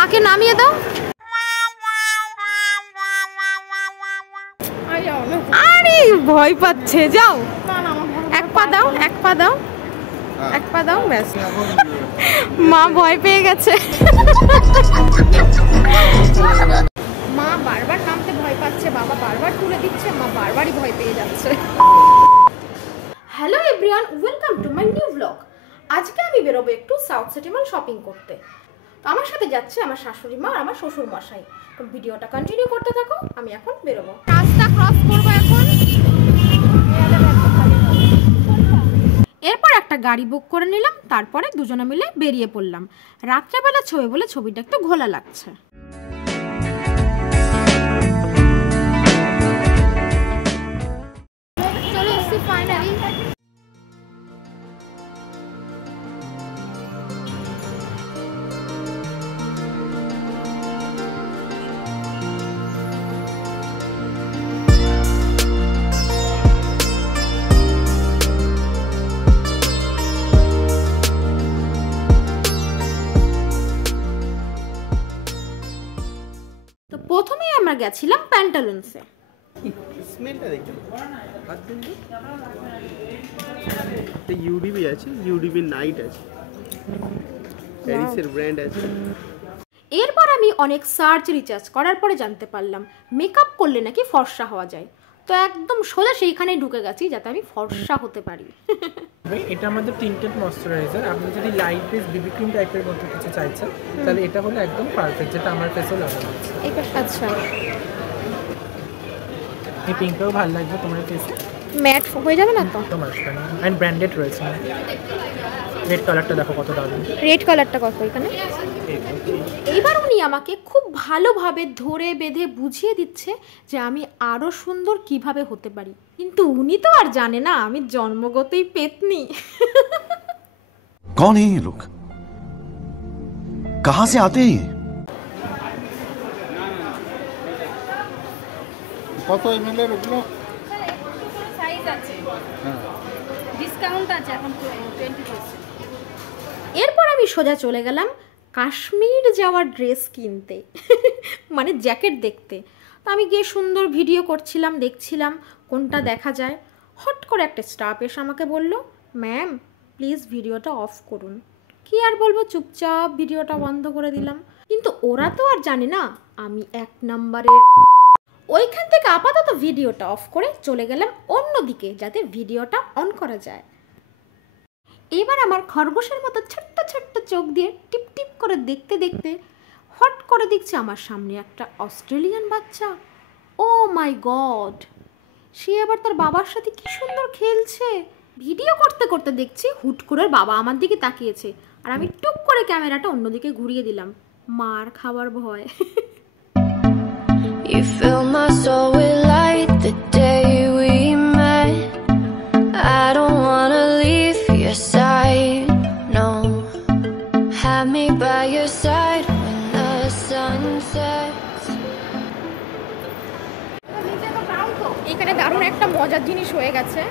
মাকে নামিয়ে দাও। আরে ভয় পাচ্ছে, যাও এক পা দাও, এক পা দাও, এক পা দাও, ব্যাস। মা ভয় পেয়ে গেছে। মা বারবার নামতে ভয় পাচ্ছে, বাবা বারবার তুলে দিচ্ছে, মা বারবারই ভয় পেয়ে যাচ্ছে। Hello everyone, welcome to my new blog. আজকে আমি বেরোবো একটু সাউথ সিটি মল শপিং করতে। তো আমার সাথে যাচ্ছে আমার শাশুড়ি মা আর আমার শ্বশুর মশাই। তো ভিডিওটা কন্টিনিউ করতে থাকো। আমি এখন বেরোবো, রাস্তা ক্রস করবো এখন। এরপর একটা গাড়ি বুক করে নিলাম, তারপরে দুজনে মিলে বেরিয়ে পড়লাম। রাত্রেবেলা ছবি বলে ছবিটা একটু ঘোলা লাগছে। চলে এসেছি ফাইনালি। তো প্রথমেই আমরা গেছিলাম প্যান্টালুন্সে। স্মেলটা দেখতে হাত দিন তো ইউডিবি আছে, ইউডিবি নাইট আছে, প্যারিসের ব্র্যান্ড আছে। এরপর আমি অনেক সার্চ রিসার্চ করার পরে জানতে পারলাম মেকআপ করলে নাকি ফর্সা হওয়া যায়। তো একদম সোজা সেইখানেই ঢুকে গেছি যাতে আমি ফর্সা হতে পারি। এটা আমাদের টিন্টেড ময়শ্চারাইজার। আপনি যদি লাইট বেস বিবি ক্রিম টাইপের মধ্যে কিছু চাইছেন তাহলে এটা হলো একদম পারফেক্ট, যেটা আমার ফেসে লাগানো আছে। আচ্ছা, এই পিঙ্কটাও ভালো লাগবে তোমার ফেসে, ম্যাট হয়ে যাবে না তো? তোমার এন্ড ব্র্যান্ডেড রয়েছে। রেড কালারটা দেখো কত দারুণ। রেড কালারটা কত এখানে? এইবার উনি আমাকে খুব ভালোভাবে ধরে বেঁধে বুঝিয়ে দিচ্ছে যে আমি আরো সুন্দর কিভাবে হতে পারি। কিন্তু উনি তো আর জানে না আমি জন্মগতই পেতনি। कौन है ये लोग, कहां से आते हैं? কত এমএল এর ওগুলো? সাইজ আছে, ডিসকাউন্ট আছে এখন 20%। এরপর আমি সোজা চলে গেলাম কাশ্মীর যাওয়ার ড্রেস কিনতে, মানে জ্যাকেট দেখতে। তো আমি গিয়ে সুন্দর ভিডিও করছিলাম, দেখছিলাম কোনটা দেখা যায়। হট করে একটা স্টাফ এসে আমাকে বলল, ম্যাম প্লিজ ভিডিওটা অফ করুন। কি আর বলবো, চুপচাপ ভিডিওটা বন্ধ করে দিলাম। কিন্তু ওরা তো আর জানে না আমি 1 নম্বরের। ওইখান থেকে আপাতত ভিডিওটা অফ করে চলে গেলাম অন্যদিকে যাতে ভিডিওটা অন করা যায়। এবার আমার খরগোশের মতো ছোট্ট ছোট্ট চোখ দিয়ে টিপ টিপ করে দেখতে দেখতে হট করে দেখছি আমার সামনে একটা অস্ট্রেলিয়ান বাচ্চা। ও মাই গড, সে আবার তার বাবার সাথে কি সুন্দর খেলছে। ভিডিও করতে করতে দেখছি হুট করে বাবা আমার দিকে তাকিয়েছে, আর আমি টুক করে ক্যামেরাটা অন্যদিকে ঘুরিয়ে দিলাম, মার খাবার ভয়। You fill my soul with light the day we met. I don't wanna leave your side, no. Have me by your side when the sun sets. এখানে দারুণ একটা মজার জিনিস হয়ে গেছে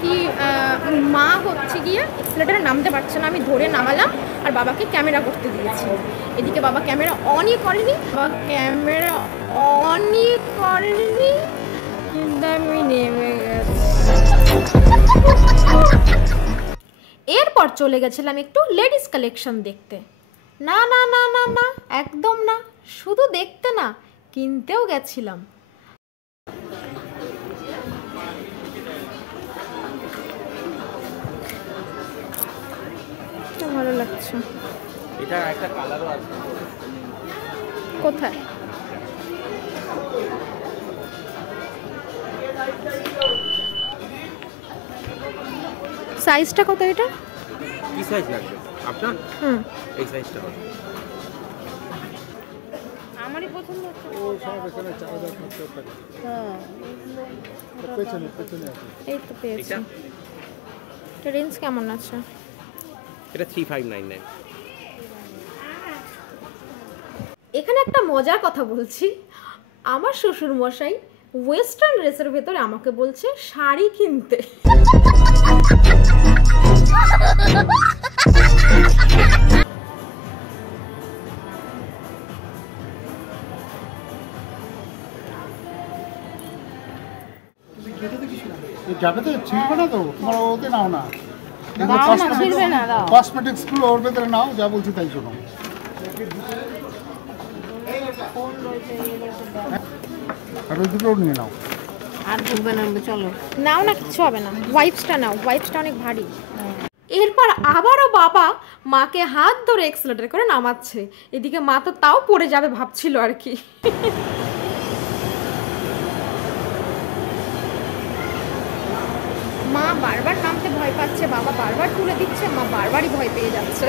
কি, মা হচ্ছে গিয়ে এক্সিলেটারে নামতে পারছে না, আমি ধরে নামালাম আর বাবাকে ক্যামেরা করতে দিয়েছি। এদিকে বাবা ক্যামেরা অনই করেনি, কিন্তু আমি নেমে গেছি। এরপর চলে গেছিলাম একটু লেডিস কালেকশন দেখতে। না না না না না, একদম না, শুধু দেখতে না, কিনতেও গেছিলাম। ভালো লাগছে। এটা একটা কালারও আছে। কোথায়? সাইজটা কত এটা? কি সাইজ লাগবে আপনার? এই সাইজটা কত? আমারই পছন্দ হচ্ছে। ও সব এখানে 4500 টাকা। হ্যাঁ, পেছনে পেছনে আছে। এই তো পেয়েছি। এটা রেঞ্জ কেমন আছে? এটা 3599। এখানে একটা মজার কথা বলছি, আমার শ্বশুর মশাই ওয়েস্টার্ন ড্রেসের ভেতরে আমাকে বলছে শাড়ি কিনতে। যাবে তো ছিড়বে না তো, তোমার ওতে নাও না, কসমেটিক্স গুলো ওর ভেতরে নাও, যা বলছি তাই শোনো। আর ওই দুটো নিয়ে নাও। আর ঢুকবে না, চলো নাও না, কিচ্ছু হবে না, ওয়াইপসটা নাও, ওয়াইপসটা অনেক ভারী। এরপর আবারও বাবা মাকে হাত ধরে এক্সেলেটর করে নামাচ্ছে, এদিকে মা তো তাও পড়ে যাবে ভাবছিল আর কি। মা বারবার নামতে ভয় পাচ্ছে, বাবা বারবার তুলে দিচ্ছে, মা বারবারই ভয় পেয়ে যাচ্ছে।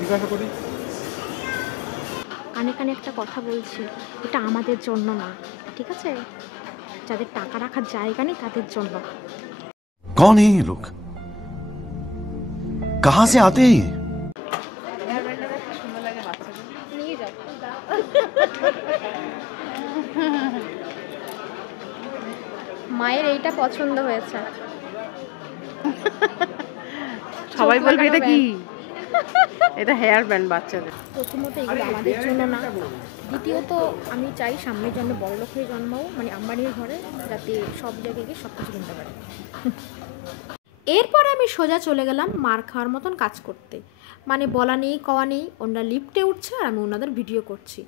জিজ্ঞাসা করি, কানে কানে একটা কথা বলছি, এটা আমাদের জন্য না, ঠিক আছে? যাদের টাকা রাখার জায়গা নেই তাদের জন্য। कौन है ये लोग, कहां से आते हैं ये? নিয়ে যাও। মায়ের এইটা পছন্দ হয়েছে। সবাই বলবে এটা কি, এটা হেয়ার ব্যান্ড বাচ্চাদের। প্রথমত এগুলো আমাদের জন্য না, দ্বিতীয়ত আমি চাই সামনের জন্মে বড়লোক হয়ে জন্মাও, মানে আম্বানির ঘরে, যাতে সব জায়গায় গিয়ে সব কিছু কিনতে পারে। এরপরে আমি সোজা চলে গেলাম মার খাওয়ার মতন কাজ করতে, মানে বলা নেই কওয়া নেই, ওনারা লিফটে উঠছে আর আমি ওনাদের ভিডিও করছি।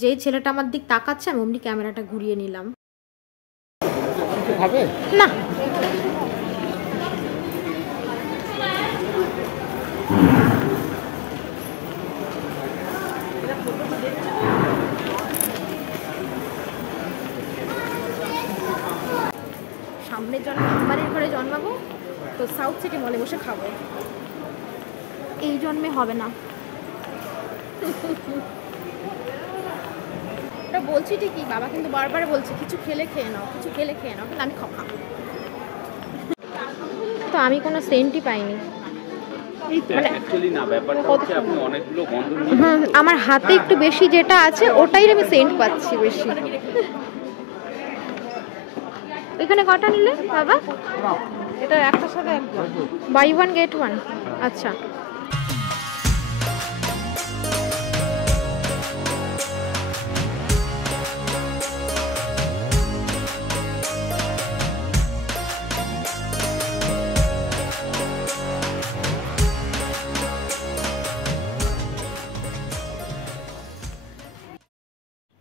যেই ছেলেটা আমার দিক তাকাচ্ছে আমি অমনি ক্যামেরাটা ঘুরিয়ে নিলাম। না সামনের জন্মে আম্বানির ঘরে জন্মাবো তো সাউথ সিটি মলে বসে খাবো, এই জন্মে হবে না। ওটা বলছি ঠিকই, বাবা কিন্তু বারবার বলছে কিছু খেলে খেয়ে নাও, কিছু খেলে খেয়ে নাও, কিন্তু আমি খাবো। তো আমি কোনো সেন্টই পাইনি। আমার হাতে একটু বেশি যেটা আছে ওটাই আমি সেন্ট পাচ্ছি বেশি। এখানে কটা নিলে বাবা? এটা একটার সাথে একটা, বাই ওয়ান গেট ওয়ান। আচ্ছা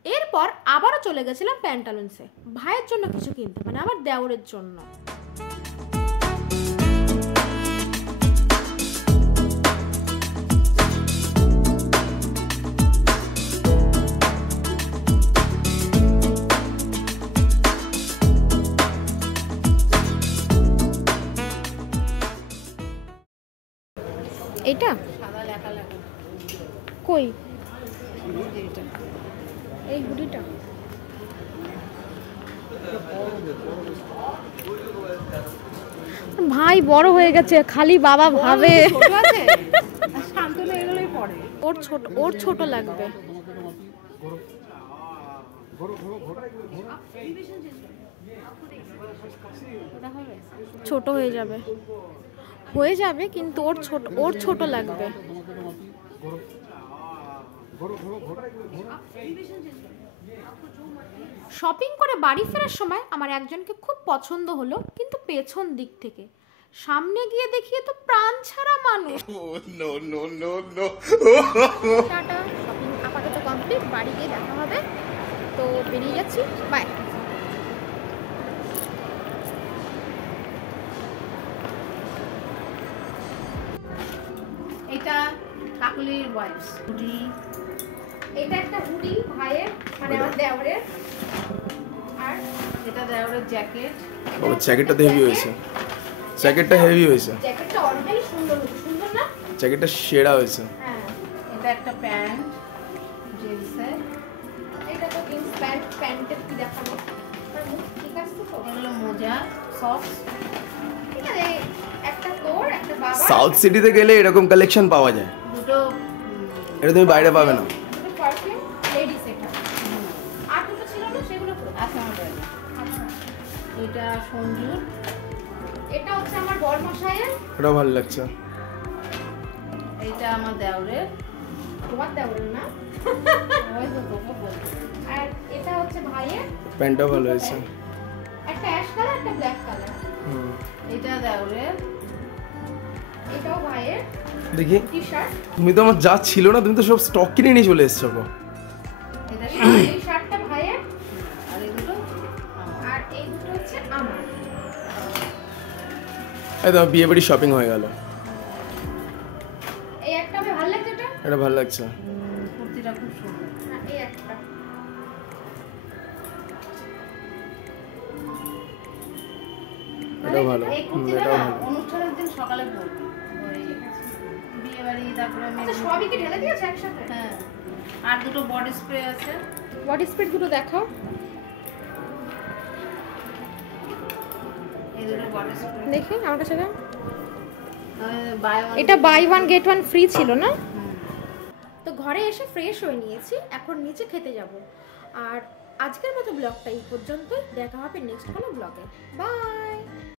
এরপর আবারও চলে গেছিলাম প্যান্টালুন্সে, ভাইয়ের জন্য কিছু কিনতে, মানে আমার দেওরের জন্য। এটা কই, এই হুডিটা ভাই বড় হয়ে গেছে, খালি বাবা ভাবে ওর ছোট লাগবে। ছোট হয়ে যাবে, হয়ে যাবে, কিন্তু ওর ছোট লাগবে। শপিং করে বাড়ি ফেরার সময় আমার একজনকে খুব পছন্দ হলো, কিন্তু পেছন দিক থেকে। সামনে গিয়ে দেখিয়ে তো প্রাণ ছাড়া মানুষ। টাটা, শপিং আপাতত কমপ্লিট, বাড়ি গিয়ে দেখা হবে, তো বেরিয়ে যাচ্ছি, বাই। এটা কাকুলির ওয়াইফস হুডি, এটা একটা হুডি ভাইয়ের, মানে আমার দেওরের, আর এটা দেওরের জ্যাকেট। ও জ্যাকেটটা তো হেভি হয়েছে, জ্যাকেটটা হেভি হয়েছে, জ্যাকেটটা অনেকটাই সুন্দর, সুন্দর না? জ্যাকেটটা সেরা হয়েছে। হ্যাঁ, এটা একটা প্যান্ট জিন্সের, এটা তো জিন্স প্যান্ট, প্যান্টের কি দেখাবো, ঠিক আছে তো? এগুলো মোজা, সক্স। ঠিক আছে, একটা তোর, একটা বাবা। সাউথ সিটিতে গেলে এরকম কালেকশন পাওয়া যায়, দুটো এটা তুমি বাইরে পাবে না। দুটো পারফিউম লেডিস, এটা আর দুটো ছিল না, সেগুলো আছে আমার কাছে। আচ্ছা এটা সঞ্জুর, এটা হচ্ছে আমার বরমশাইয়ের, এটাও ভালো লাগছে। এইটা আমার দেওরের, তোমার দেওরের না? ওই তো তোকে বলছি। আর এটা হচ্ছে ভাইয়ের, প্যান্টটাও ভালো হয়েছে। একটা অ্যাশ কালার একটা ব্ল্যাক কালার। হুম। এটা দেওরের, এটাও ভাইয়ের দেখি টি-শার্ট। তুমি তো আমার যা ছিল না, তুমি তো সব স্টক কিনে নিয়ে চলে এসছো গো। এটা এই শার্টটা ভাইয়ের, আর এই দুটো আর এই দুটো হচ্ছে আমার। এই তো বিয়ে বাড়ি শপিং হয়ে গেল। এই একটা আমার ভালো লাগছে, এটা ভালো লাগছে। কুর্তিটা খুব সুন্দর। হ্যাঁ, এই একটা এটাও ভালো। এই কুর্তিটা এটাও না ভালো। অনুষ্ঠানের দিন সকালে পরবো। ওই বিয়ে বাড়ি, তারপরে সবই কি ঢেলে দিয়েছে একসাথে? হ্যাঁ। আর দুটো বডি স্প্রে আছে। বডি স্প্রে দুটো দেখাও। এই দুটো বডি স্প্রে দেখি আমার কাছে দাও। এটা buy one get one free ছিল না? তো ঘরে এসে ফ্রেশ হয়ে নিয়েছি, এখন নিচে খেতে যাব। আর আজকের মতো ব্লগটা এই পর্যন্তই, দেখা হবে নেক্সট কোনো ব্লগে। বাই।